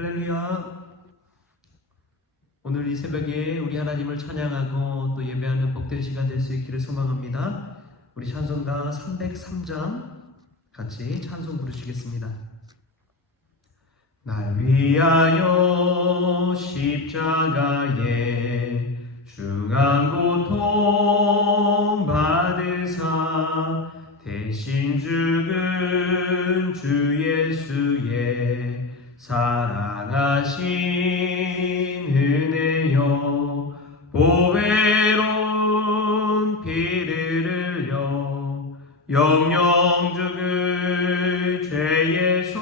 할렐루야. 오늘 이 새벽에 우리 하나님을 찬양하고 또 예배하는 복된 시간 될 수 있기를 소망합니다. 우리 찬송가 303장 같이 찬송 부르시겠습니다. 날 위하여 십자가에 중한 고통 받으사 대신 죽은 주 예수의 사랑하신 은혜여 보배로운 피를 흘려 영영 죽을 죄에서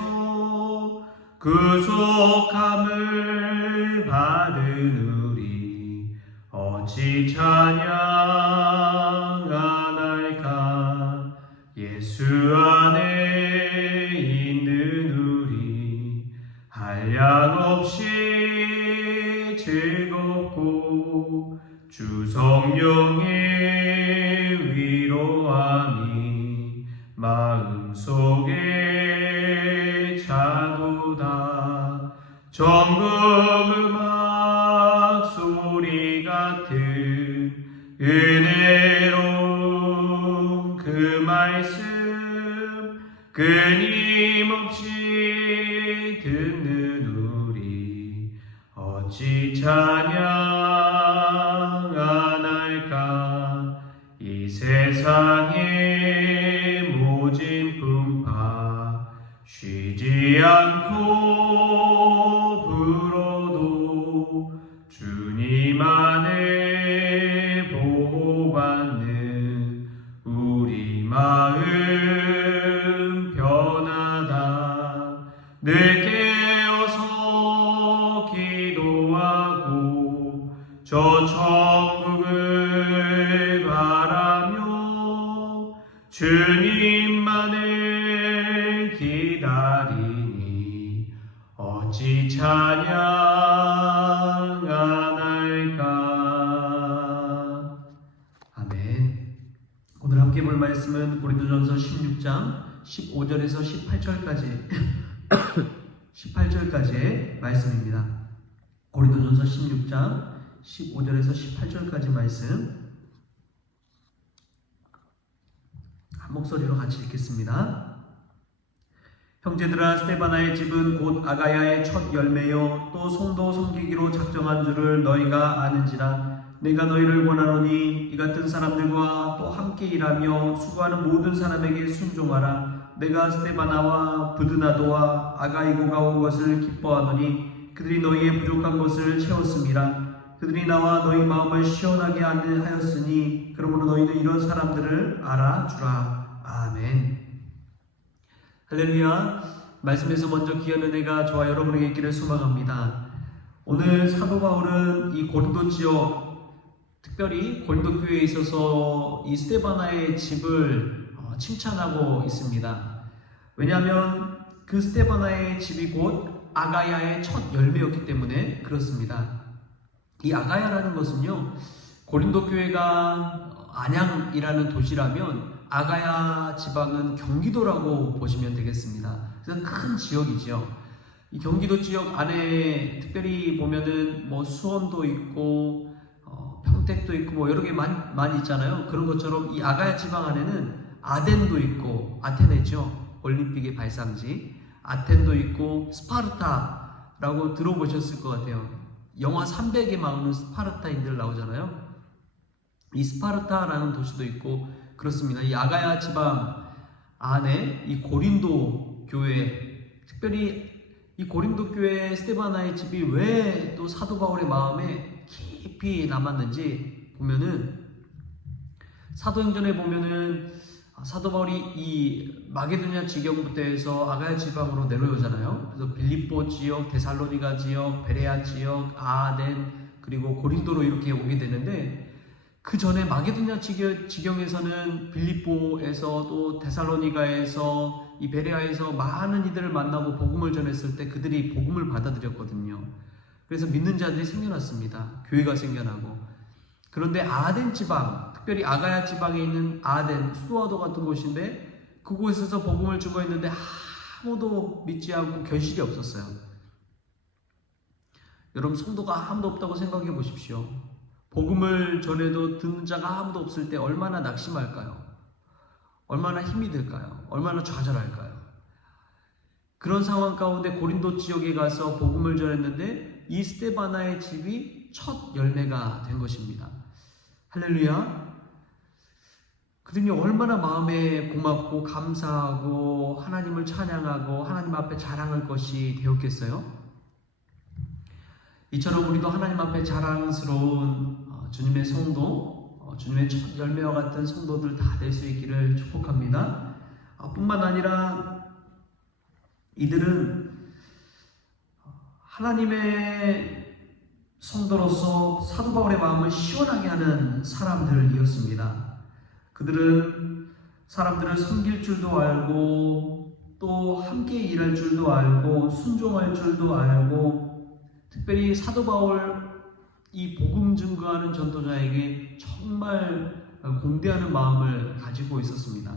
구속함을 받은 우리 어찌 찬양하나이까. 예수 안에 있는 우리 한량없이 즐겁고 주 성령의 위로함이 마음속에 차도다. 전국 음악 소리 같은 은혜로운 그 말씀 끊임없이 듣는 우리 어찌 찬양하나이까. 이 세상의 모진 풍파 쉬지 않고 불어도 주님 안에 보호받는 우리 마음 변하다. 늘 깨어서 기도하고 저 천국을 바라며 주님만을 기다리니 어찌 찬양하나이까. 아멘. 오늘 함께 볼 말씀은 고린도전서 16장 15절에서 18절까지의 말씀입니다. 고린도전서 16장 15절에서 18절까지 말씀 한 목소리로 같이 읽겠습니다. 형제들아, 스데바나의 집은 곧 아가야의 첫 열매요 또 성도 섬기기로 작정한 줄을 너희가 아는지라. 내가 너희를 권하노니 이 같은 사람들과 또 함께 일하며 수고하는 모든 사람에게 순종하라. 내가 스데바나와 부드나도와 아가이고가 온 것을 기뻐하노니 그들이 너희의 부족한 것을 채웠음이라. 그들이 나와 너희 마음을 시원하게 하였으니 그러므로 너희는 이런 사람들을 알아주라. 아멘. 할렐루야. 말씀에서 먼저 귀한 은혜가 저와 여러분에게 있기를 소망합니다. 오늘 사도 바울은 이 고린도 지역, 특별히 고린도 교회에 있어서 이 스데바나의 집을 칭찬하고 있습니다. 왜냐하면 그 스데바나의 집이 곧 아가야의 첫 열매였기 때문에 그렇습니다. 이 아가야라는 것은요, 고린도 교회가 안양이라는 도시라면 아가야 지방은 경기도라고 보시면 되겠습니다. 그래서 큰 지역이죠. 이 경기도 지역 안에 특별히 보면은 뭐 수원도 있고 평택도 있고 뭐 여러 개 많이 있잖아요. 그런 것처럼 이 아가야 지방 안에는 아덴도 있고, 아테네죠, 올림픽의 발상지. 아텐도 있고 스파르타라고 들어보셨을 것 같아요. 영화 300에 나오는 스파르타인들 나오잖아요. 이 스파르타라는 도시도 있고 그렇습니다. 이 아가야 지방 안에 이 고린도 교회, 특별히 이 고린도 교회 스데바나의 집이 왜 또 사도 바울의 마음에 깊이 남았는지 보면은, 사도행전에 보면은 사도 바울이 이 마게도냐 지경부터 해서 아가야 지방으로 내려오잖아요. 그래서 빌립보 지역, 데살로니가 지역, 베레아 지역, 아덴, 그리고 고린도로 이렇게 오게 되는데, 그 전에 마게도냐 지경에서는 빌립보에서 또 데살로니가에서 이 베레아에서 많은 이들을 만나고 복음을 전했을 때 그들이 복음을 받아들였거든요. 그래서 믿는 자들이 생겨났습니다. 교회가 생겨나고. 그런데 아덴 지방, 특별히 아가야 지방에 있는 아덴, 수도와도 같은 곳인데 그곳에서 복음을 증거했는데 아무도 믿지 않고 결실이 없었어요. 여러분, 성도가 아무도 없다고 생각해 보십시오. 복음을 전해도 듣는 자가 아무도 없을 때 얼마나 낙심할까요? 얼마나 힘이 들까요? 얼마나 좌절할까요? 그런 상황 가운데 고린도 지역에 가서 복음을 전했는데 이 스데바나의 집이 첫 열매가 된 것입니다. 할렐루야. 그들이 얼마나 마음에 고맙고 감사하고 하나님을 찬양하고 하나님 앞에 자랑할 것이 되었겠어요? 이처럼 우리도 하나님 앞에 자랑스러운 주님의 성도, 주님의 첫 열매와 같은 성도들 다 될 수 있기를 축복합니다. 뿐만 아니라 이들은 하나님의 성도로서 사도 바울의 마음을 시원하게 하는 사람들이었습니다. 그들은 사람들을 섬길 줄도 알고 또 함께 일할 줄도 알고 순종할 줄도 알고, 특별히 사도 바울 이 복음 증거하는 전도자에게 정말 공대하는 마음을 가지고 있었습니다.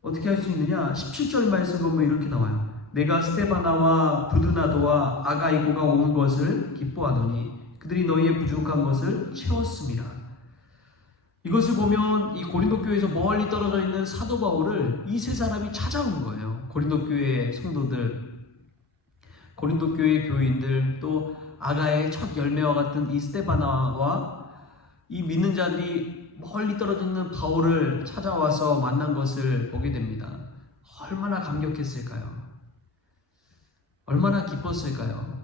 어떻게 할 수 있느냐? 17절 말씀 보면 이렇게 나와요. 내가 스데바나와 부드나도와 아가이고가 온 것을 기뻐하노니 그들이 너희의 부족한 것을 채웠습니다. 이것을 보면 이 고린도 교회에서 멀리 떨어져 있는 사도 바울을 이 세 사람이 찾아온 거예요. 고린도 교회의 성도들, 고린도 교회 교인들, 또 아가의 첫 열매와 같은 이 스데바나와 이 믿는 자들이 멀리 떨어져 있는 바울을 찾아와서 만난 것을 보게 됩니다. 얼마나 감격했을까요? 얼마나 기뻤을까요?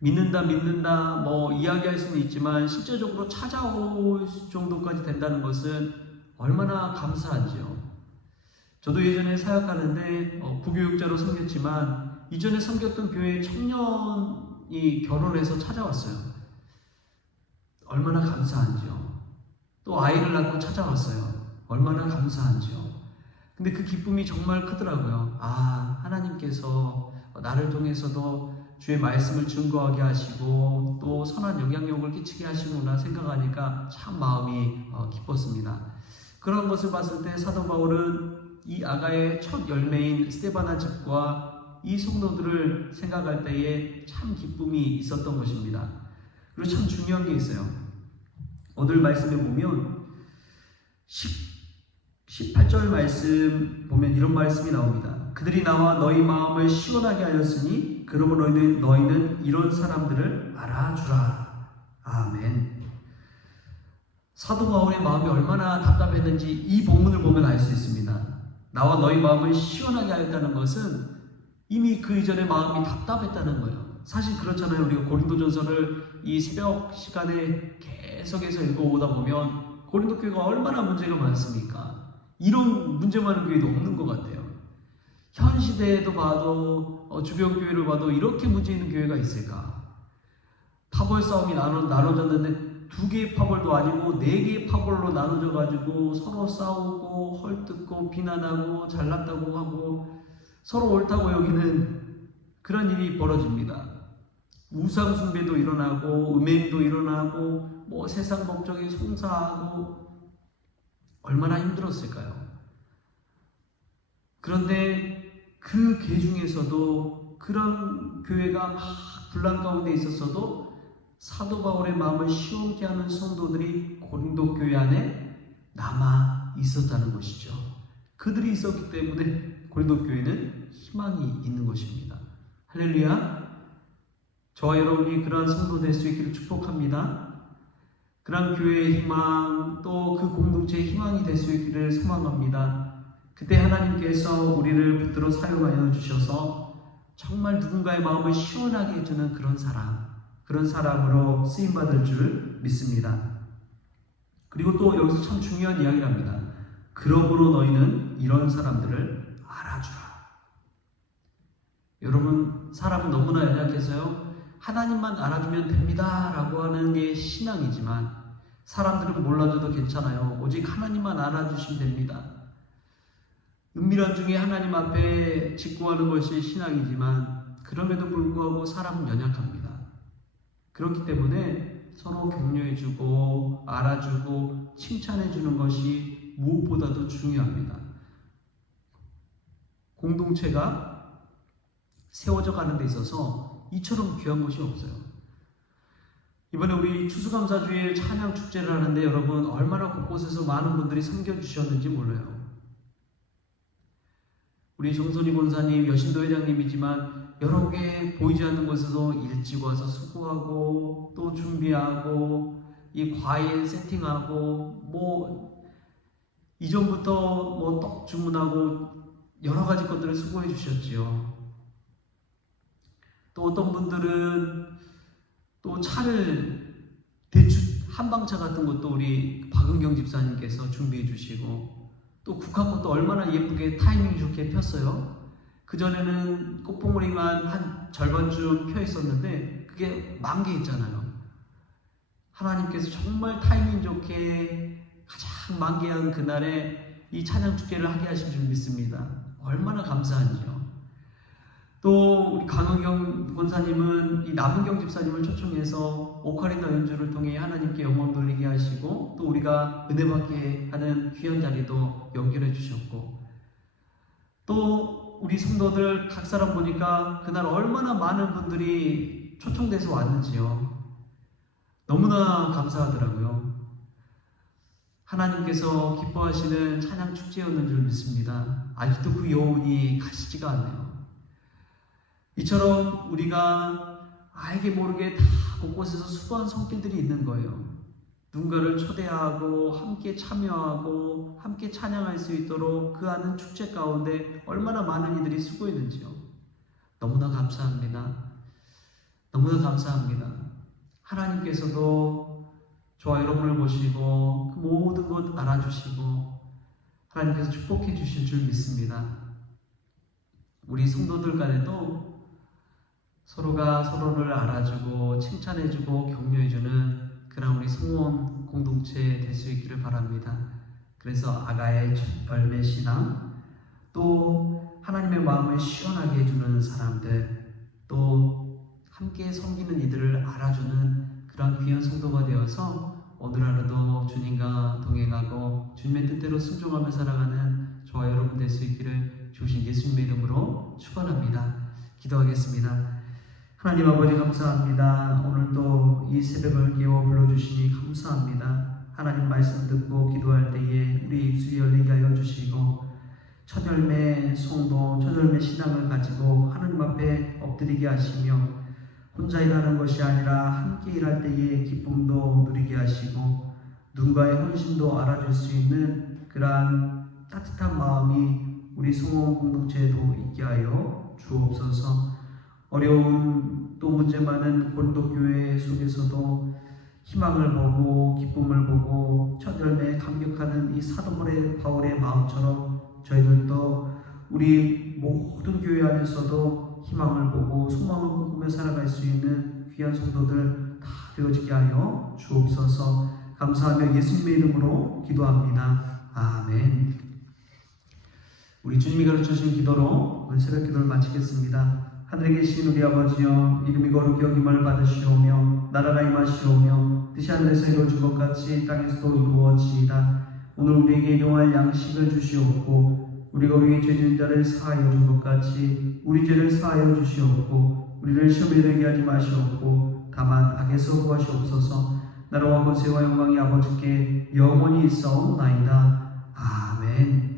믿는다 뭐 이야기할 수는 있지만 실제적으로 찾아올 정도까지 된다는 것은 얼마나 감사한지요. 저도 예전에 사역하는데 부교육자로 섬겼지만 이전에 섬겼던 교회에 청년이 결혼해서 찾아왔어요. 얼마나 감사한지요. 또 아이를 낳고 찾아왔어요. 얼마나 감사한지요. 근데 그 기쁨이 정말 크더라고요. 하나님께서 나를 통해서도 주의 말씀을 증거하게 하시고 또 선한 영향력을 끼치게 하시구나 생각하니까 참 마음이 기뻤습니다. 그런 것을 봤을 때 사도 바울은 이 아가의 첫 열매인 스데바나 집과 이 성도들을 생각할 때에 참 기쁨이 있었던 것입니다. 그리고 참 중요한 게 있어요. 오늘 말씀에 보면 18절 말씀 보면 이런 말씀이 나옵니다. 그들이 나와 너희 마음을 시원하게 하였으니 그러므로 너희는 이런 사람들을 알아주라. 아멘. 사도 바울의 마음이 얼마나 답답했는지 이 본문을 보면 알 수 있습니다. 나와 너희 마음을 시원하게 하였다는 것은 이미 그 이전에 마음이 답답했다는 거예요. 사실 그렇잖아요. 우리가 고린도전서를 이 새벽 시간에 계속해서 읽어오다 보면 고린도 교회가 얼마나 문제가 많습니까? 이런 문제 많은 교회도 없는 것 같아요. 현 시대에도 봐도 주변 교회를 봐도 이렇게 문제 있는 교회가 있을까? 파벌 싸움이 나눠졌는데 2개의 파벌도 아니고 4개의 파벌로 나눠져 가지고 서로 싸우고 헐뜯고 비난하고 잘났다고 하고 서로 옳다고 여기는 그런 일이 벌어집니다. 우상 숭배도 일어나고 음행도 일어나고 뭐 세상 법정에 송사하고 얼마나 힘들었을까요? 그런데 그 개 중에서도 그런 교회가 막 분란 가운데 있었어도 사도 바울의 마음을 시원케 하는 성도들이 고린도 교회 안에 남아 있었다는 것이죠. 그들이 있었기 때문에 고린도 교회는 희망이 있는 것입니다. 할렐루야. 저와 여러분이 그러한 성도 될 수 있기를 축복합니다. 그러한 교회의 희망, 또 그 공동체의 희망이 될 수 있기를 소망합니다. 그때 하나님께서 우리를 붙들어 사용하여 주셔서 정말 누군가의 마음을 시원하게 해주는 그런 사람으로 쓰임받을 줄 믿습니다. 그리고 또 여기서 참 중요한 이야기를 합니다. 그러므로 너희는 이런 사람들을 알아주라. 여러분, 사람은 너무나 연약해서요, 하나님만 알아주면 됩니다 라고 하는 게 신앙이지만 사람들은 몰라줘도 괜찮아요. 오직 하나님만 알아주시면 됩니다. 은밀한 중에 하나님 앞에 직구하는 것이 신앙이지만 그럼에도 불구하고 사람은 연약합니다. 그렇기 때문에 서로 격려해주고 알아주고 칭찬해주는 것이 무엇보다도 중요합니다. 공동체가 세워져 가는 데 있어서 이처럼 귀한 것이 없어요. 이번에 우리 추수감사주일 찬양 축제를 하는데 여러분 얼마나 곳곳에서 많은 분들이 섬겨주셨는지 몰라요. 우리 정선희 권사님, 여신도 회장님이지만 여러 개 보이지 않는 곳에서 일찍 와서 수고하고 또 준비하고 이 과일 세팅하고 뭐 이전부터 뭐 떡 주문하고 여러 가지 것들을 수고해 주셨지요. 또 어떤 분들은 또 차를 대추 한방차 같은 것도 우리 박은경 집사님께서 준비해 주시고 또 국화꽃도 얼마나 예쁘게 타이밍 좋게 폈어요. 그전에는 꽃봉오리만 한 절반쯤 펴 있었는데 그게 만개했잖아요. 하나님께서 정말 타이밍 좋게 가장 만개한 그날에 이 찬양 축제를 하게 하신 줄 믿습니다. 얼마나 감사한지요. 또 우리 강은경 권사님은 이 남은경 집사님을 초청해서 오카리나 연주를 통해 하나님께 영광 돌리게 하시고 또 우리가 은혜 받게 하는 귀한 자리도 연결해 주셨고 또 우리 성도들 각 사람 보니까 그날 얼마나 많은 분들이 초청돼서 왔는지요. 너무나 감사하더라고요. 하나님께서 기뻐하시는 찬양 축제였는 줄 믿습니다. 아직도 그 여운이 가시지가 않네요. 이처럼 우리가 알게 모르게 다 곳곳에서 수고한 손길들이 있는 거예요. 누군가를 초대하고 함께 참여하고 함께 찬양할 수 있도록 그 하는 축제 가운데 얼마나 많은 이들이 수고했는지요. 너무나 감사합니다. 너무나 감사합니다. 하나님께서도 저와 여러분을 보시고 그 모든 것 알아주시고 하나님께서 축복해 주실 줄 믿습니다. 우리 성도들 간에도 서로가 서로를 알아주고 칭찬해주고 격려해주는 그런 우리 성원 공동체 될 수 있기를 바랍니다. 그래서 아가의 첫 열매 신앙, 또 하나님의 마음을 시원하게 해주는 사람들, 또 함께 섬기는 이들을 알아주는 그런 귀한 성도가 되어서 오늘 하루도 주님과 동행하고 주님의 뜻대로 순종하며 살아가는 저와 여러분 될 수 있기를 주신 예수님의 이름으로 축원합니다. 기도하겠습니다. 하나님 아버지 감사합니다. 오늘도 이 새벽을 깨워 불러주시니 감사합니다. 하나님 말씀 듣고 기도할 때에 우리 입술이 열리게 하여 주시고 첫 열매 성도, 첫 열매 신앙을 가지고 하나님 앞에 엎드리게 하시며 혼자 일하는 것이 아니라 함께 일할 때에 기쁨도 누리게 하시고 누군가의 헌신도 알아줄 수 있는 그러한 따뜻한 마음이 우리 성원 공동체에도 있게 하여 주옵소서. 어려운 또 문제 많은 고린도교회 속에서도 희망을 보고 기쁨을 보고 첫 열매에 감격하는 이 사도 바울의 마음처럼 저희들도 우리 모든 교회 안에서도 희망을 보고 소망을 꿈꾸며 살아갈 수 있는 귀한 성도들 다 되어지게 하여 주옵소서. 감사하며 예수님의 이름으로 기도합니다. 아멘. 우리 주님이 가르쳐주신 기도로 오늘 새벽 기도를 마치겠습니다. 하늘에 계신 우리 아버지여, 이름이 거룩히 여김을 받으시오며 나라가 임하시오며 뜻이 하늘에서 이루어진 것 같이 땅에서도 이루어지이다. 오늘 우리에게 일용할 양식을 주시옵고 우리가 우리의 죄진 자를 사하여 준 것 같이 우리 죄를 사하여 주시옵고 우리를 시험에 들게 하지 마시옵고 다만 악에서 구하시옵소서. 나라와 권세와 영광이 아버지께 영원히 있사옵나이다. 아멘.